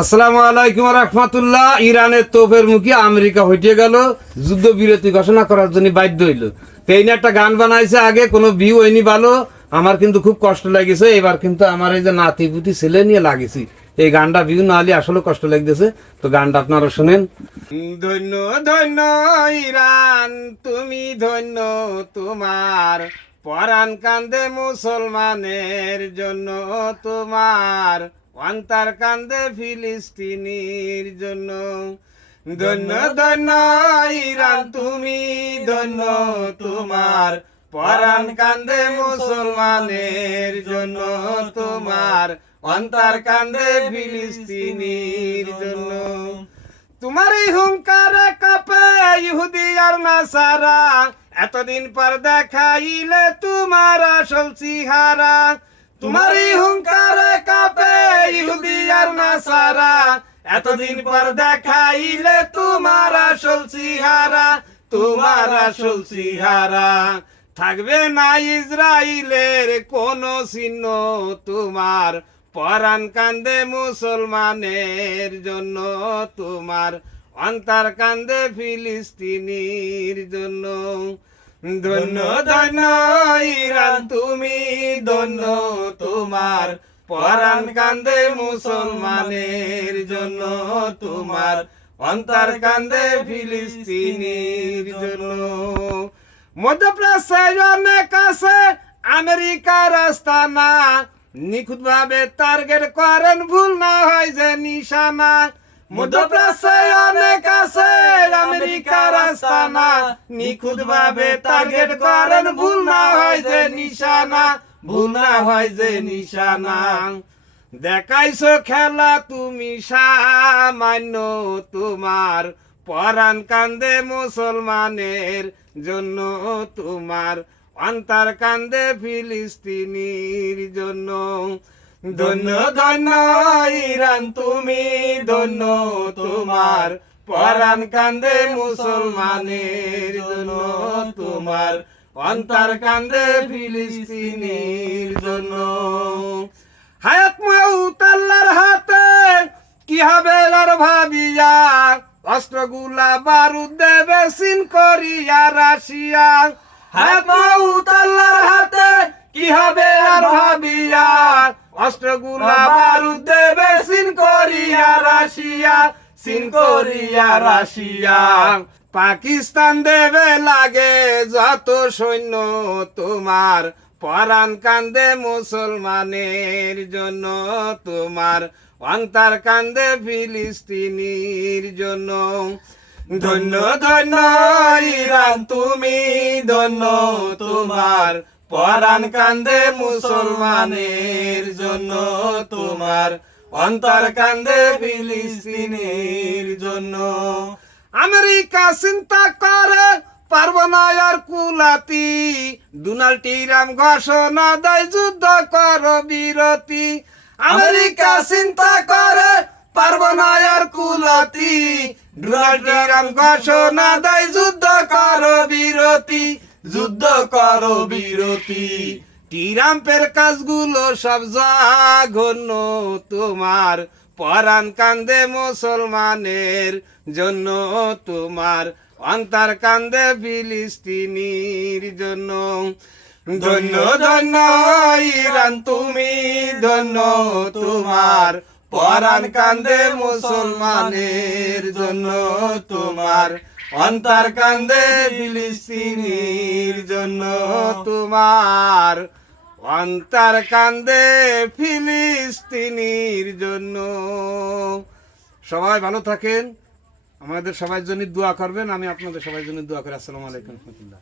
আসসালামু আলাইকুম রহমতুল্লাহ। ইরানের তোপের মুখে আমেরিকা হইতে গেল। যুদ্ধ বিরতি ঘোষণা করার জন্য বাধ্য হইল। তো এই নিয়ে একটা গান বানাইছে আগে, কোনো ভিউ হয়নি ভালো। আমার কিন্তু খুব কষ্ট লাগেছে। এবার কিন্তু আমার এই যে নাতি পুতি ছেলে নিয়ে লাগেছি। এই গানটা ভিউ না হলে আসলে কষ্ট লাগতেছে। তো গানটা আপনারা শুনেন। ধন্য ধন্য ইরান, তুমি ধন্য তোমার। পরাণ কান্দে মুসলমানের জন্য তোমার। অন্তর কান্দে ফিলিস্তিনির জন্য। ধন্য ধন্য ইরান তুমি ধন্য তোমার। পরাণ কান্দে মুসলমানের জন্য তোমার। অন্তর কান্দে ফিলিস্তিনির জন্য। তোমারই হুঙ্কারে কাপে ইহুদি আর নাসারা। এতদিন পর দেখাইলে তোমার আসল সিহারা। তোমারই হুঙ্কারে এতদিন পর দেখাইলে তোমার আসল সিহারা তোমার আসল সিহারা থাকবে না ইসরায়েলের কোন চিহ্ন, তোমার পরাণ কান্দে মুসলমানের জন্য, তোমার অন্তর কান্দে ফিলিস্তিনির জন্য। ধন্য ধন্য, ইরান, তুমি ধন্য, তোমার পরাণ কান্দে মুসলমানের জন্য তোমার অন্তর কান্দে ফিলিস্তিনির জন্য। মধ্যপ্রাচ্যে অনেক আছে আমেরিকার আস্তানা নিখুঁত ভাবে টার্গেট করেন ভুল না হয় যে নিশানা। মধ্যপ্রাচ্যে অনেক আছে আমেরিকার আস্তানা নিখুঁত ভাবে টার্গেট করেন ভুল না হয় যে নিশানা। ভুল না হয় যে নিশানা। দেখাইছো খেলা তুমি সামান্য তোমার। পরাণ কান্দে মুসলমানের জন্য তোমার। অন্তর কান্দে ফিলিস্তিনির জন্য। ধন্য ধন্য, ইরান, তুমি ধন্য তোমার। পরাণ কান্দে মুসলমানের জন্য তোমার। অন্তর কান্দে ফিলিস্তিনির জন্য। হায়াত মাউত আল্লাহর হাতে কি হবে আর ভাবিয়া? অস্ত্রগুলা বারুদ দেবে সিন করিয়া রাশিয়া। হায়াত মাউত আল্লাহর হাতে কি হবে আর ভাবিয়া? অস্ত্রগুলা বারুদ দেবে সিন করিয়া রাশিয়া। সিন করিয়া রাশিয়া। পাকিস্তান দেবে লাগে যত সৈন্য তোমার। পরাণ কান্দে মুসলমানের জন্য তোমার। অন্তর কান্দে ফিলিস্তিনির জন্য। ধন্য ধন্য, ইরান, তুমি ধন্য তোমার। পরাণ কান্দে মুসলমানের জন্য তোমার। অন্তর কান্দে ফিলিস্তিনির জন্য। আমেরিকা চিন্তা করে, পারব না আর কুলাতি। ডোনাল্ড ট্রাম্প ঘোষণা দেয়, যুদ্ধ কর বিরতি। আমেরিকা চিন্তা করে, পারব না আর কুলাতি। ডোনাল্ড ট্রাম্প ঘোষণা দেয়, যুদ্ধ কর বিরতি, যুদ্ধ কর বিরতি। ট্রাম্পের কাজগুলো সব জঘন্য, তোমার পরাণ কান্দে মুসলমানের জন্য তোমার অন্তর কান্দে ফিলিস্তিনির জন্য। ধন্য ধন্য, ইরান, তুমি ধন্য, তোমার পরাণ কান্দে মুসলমানের জন্য। তোমার অন্তর কান্দে ফিলিস্তিনির জন্য। তোমার অন্তর কান্দে ফিলিস্তিনির জন্য। সবাই ভালো থাকেন। আমাদের সবার জন্য দোয়া করবেন আমি আপনাদের সবার জন্য দোয়া করি। আসসালামু আলাইকুম রহমতুল্লাহ।